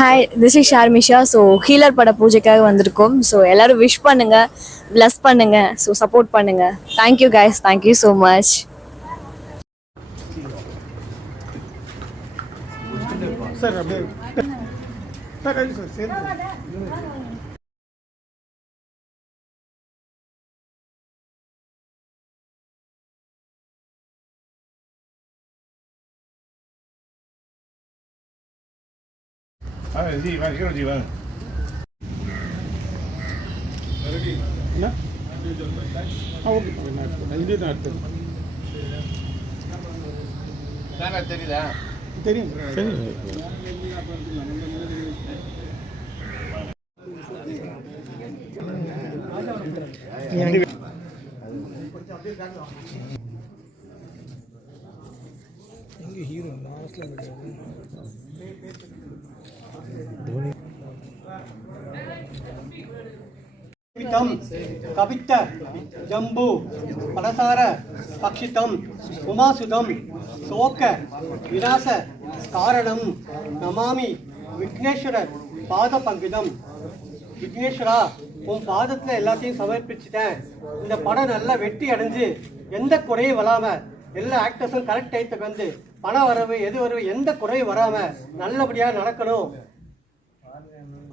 Hi, this is Sharmisha. So healer பட பூஜைக்காக வந்திருக்கோம். ஸோ எல்லாரும் விஷ் பண்ணுங்க, பிளஸ் பண்ணுங்க, ஸோ சப்போர்ட் பண்ணுங்க. Thank you guys, thank you so much. Sir அப்படியே சார் சேர்ந்து ஜீவன் ஜீவன் என்ன ஓகே இது தான் அடுத்தது தெரியல தெரியும் தெரியும். எங்க ஹீரோ லாஸ்ட்ல தோனி கவித்த ஜம்பு படசார பக்ஷிதம் உமாசுதம் சோக்க விநாச காரணம் நமாமி விக்னேஸ்வரர் பாத பங்கிதம். விக்னேஸ்வரா, உன் பாதத்தில் எல்லாத்தையும் சமர்ப்பிச்சுட்டேன். இந்த படம் நல்லா வெற்றி அடைஞ்சு எந்த குறையும் வராம எல்லா ஆக்டர்ஸும் கரெக்ட் டைத்துக்கு வந்து பண வரவு எது வரவு எந்த குறையும் வராம நல்லபடியாக நடக்கணும்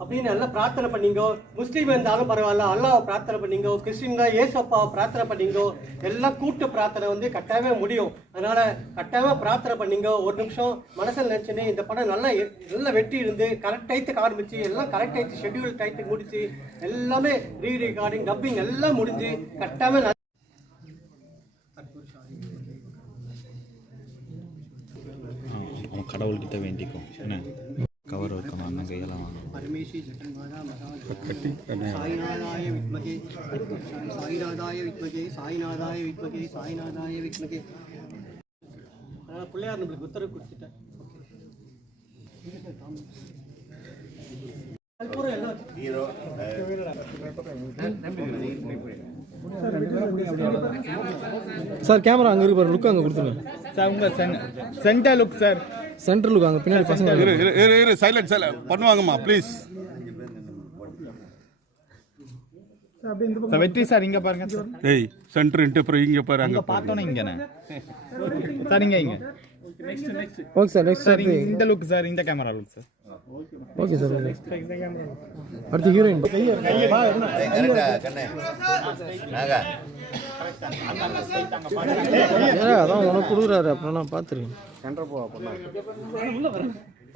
அப்படின்னு நல்லா பிரார்த்தனை பண்ணிங்கோ. முஸ்லீம் இருந்தாலும் பரவாயில்ல, அல்லாவை பிரார்த்தனை பண்ணிங்கோ. கிறிஸ்டின் தான் ஏசப்பாவை பிரார்த்தனை பண்ணிங்கோ. எல்லாம் கூட்டு பிரார்த்தனை வந்து கட்டாயமே முடியும். அதனால கட்டாயமா பிரார்த்தனை பண்ணிங்கோ. ஒரு நிமிஷம் மனசில் நினைச்சுன்னு இந்த படம் நல்லா வெற்றி இருந்து கரெக்ட் டைத்துக்கு ஆரம்பிச்சு எல்லாம் கரெக்ட் டைத்து ஷெட்யூல் டைத்துக்கு முடிச்சு எல்லாமே ரீ ரெக்கார்டிங் டப்பிங் எல்லாம் முடிஞ்சு கட்டாயமே கடவுள்கிட்ட வேண்டிக்கும் என்ன கவர் வைக்கணும் அண்ணன் கையெல்லாம் பரமேஸ்வரி ஜட்டன்மாதா சாய்நாதாய வித்மகே சாய்நாதாய வித்மகே சாய்நாதாய வித்மகே சாய்நாதாய வித்மகே. அதனால் பிள்ளையார் நம்மளுக்கு உத்தரவு கொடுத்துட்டேன். சார் கேமரா அங்கே இருக்கு, லுக் அங்கே கொடுத்துருங்க சார். உங்கள் centre look sir, centre look அங்கே பின்னாடி பசங்க சைலண்ட் பண்ணுவாங்கம்மா ப்ளீஸ். வெற்றி சார் இங்கே பாருங்க சார். ஏய் சென்டர் அப்புறம் இங்கே பாரு, அங்கே பார்த்தோன்னே இங்கேண்ணே சார். இங்கே ஓகே சார். நெக்ஸ்ட் சார் இந்த லுக் சார், இந்த camera look sir. Okay sir. அடுத்து ஹீரோயின் அதான் உனக்கு கொடுக்குறாரு, அப்புறம் நான் பார்த்துருக்கேன்.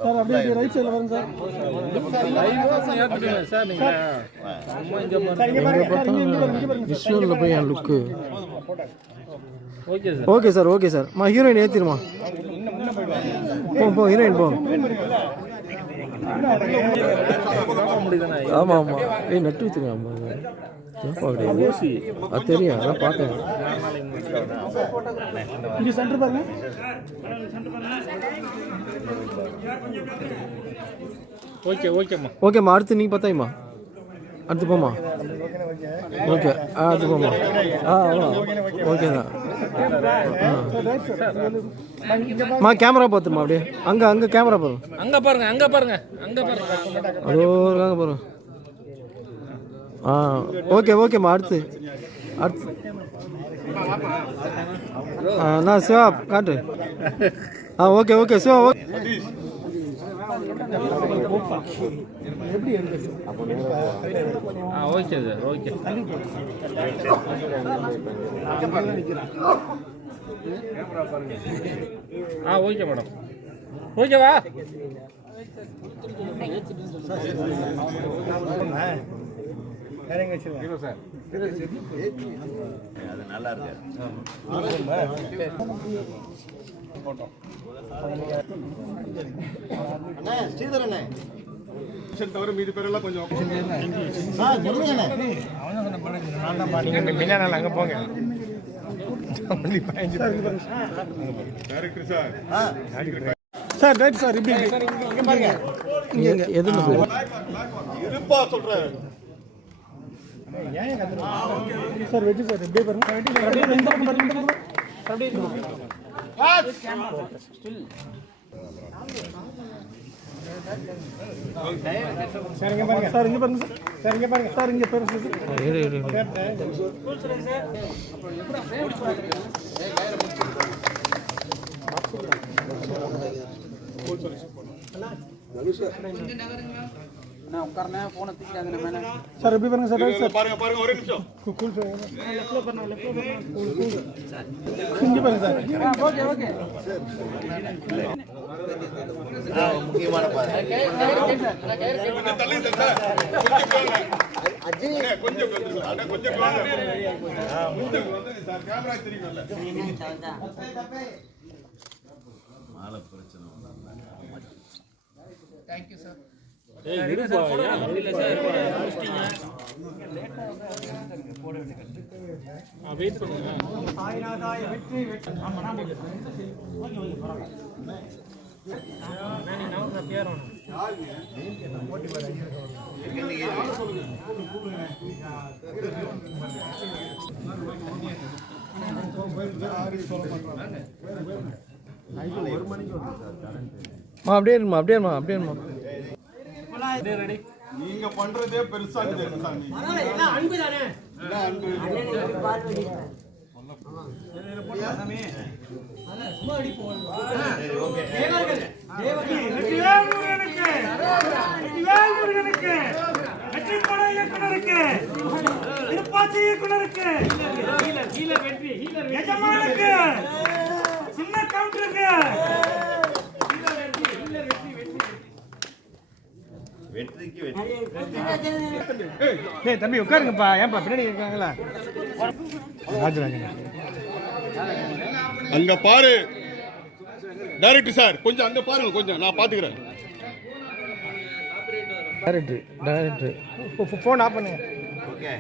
சார் அப்படியே ரைட் சைடில் வருங்க சார். விஷுவலில் போய் என் look. Okay sir. Okay sir. Heroine ஏற்றிடுமா? போ ஹீரோயின் போ. ஆமாம் ஆமாம். ஏய் நட்டு வச்சுங்க. ஆமாம் அது தெரியும், அதான் பார்த்தேன். இங்கே சென்டர் பாருங்க. ஓகேம்மா. அடுத்து நீங்கள் பார்த்தாய்மா. அடுத்து போம்மா. ஓகே அடுத்து போம்மா. ஓகே தான். கேமரா பார்த்துருமா அப்படியே. அங்கே கேமரா பாருங்க. அங்கே பாருங்க. அதோ அங்கே பாருங்க. ஓகேம்மா. அடுத்து நான் சிவா காட்டு. ஓகே சிவா. எப்படி ஓகே சார். Okay madam. ஓகேவா? அது நல்லா இருக்கு. ஸ்ரீதரண்ணே தவிர மீதி பேரெல்லாம் கொஞ்சம் அங்கே போங்க. Sir right sir. இப்படி பாருங்க. எது இருப்பா சொல்றேன் சார். வெற்றி சார். எப்படியே பாருங்க. சார் இங்கே பாருங்க சார், இங்கே பாருங்க சார், இங்கே பாருங்க சார், இங்கே பாருங்க சார், எப்படி பாருங்க சார், சார் பாருங்க பாருங்க ஒரே நிமிஷம். கூல் சார், இங்கே பாருங்க சார். ஓகே ஓகே முக்கியமான கொஞ்சம் தள்ளி சார். கொஞ்சம் கொஞ்சம் சார், கேமரா தெரியும்ல. அப்படியே இருமா, அப்படியே இருமா, அப்படியே இருமா. நீங்க பண்றதே பெருசா இருக்குது சாமி. அன்பு தானே. அன்பு வெற்றிக்கு வெற்றி. டேய் தம்பி உட்காருங்கப்பா, ஏன்பா பின்னாடி இருக்காங்களா? ராஜராஜன் அங்க பாரு டைரக்டர் சார், கொஞ்சம் அங்க பாருங்க, கொஞ்சம் நான் பாத்துக்கிறேன். டைரக்டர் ஃபோன் ஆஃப் பண்ணுங்க. ஓகே,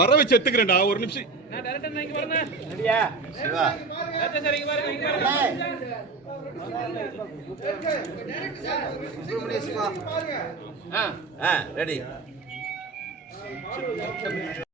வர வச்சு எடுத்துக்கிறேன்டா, ஒரு நிமிஷம். சிவா ரெடி.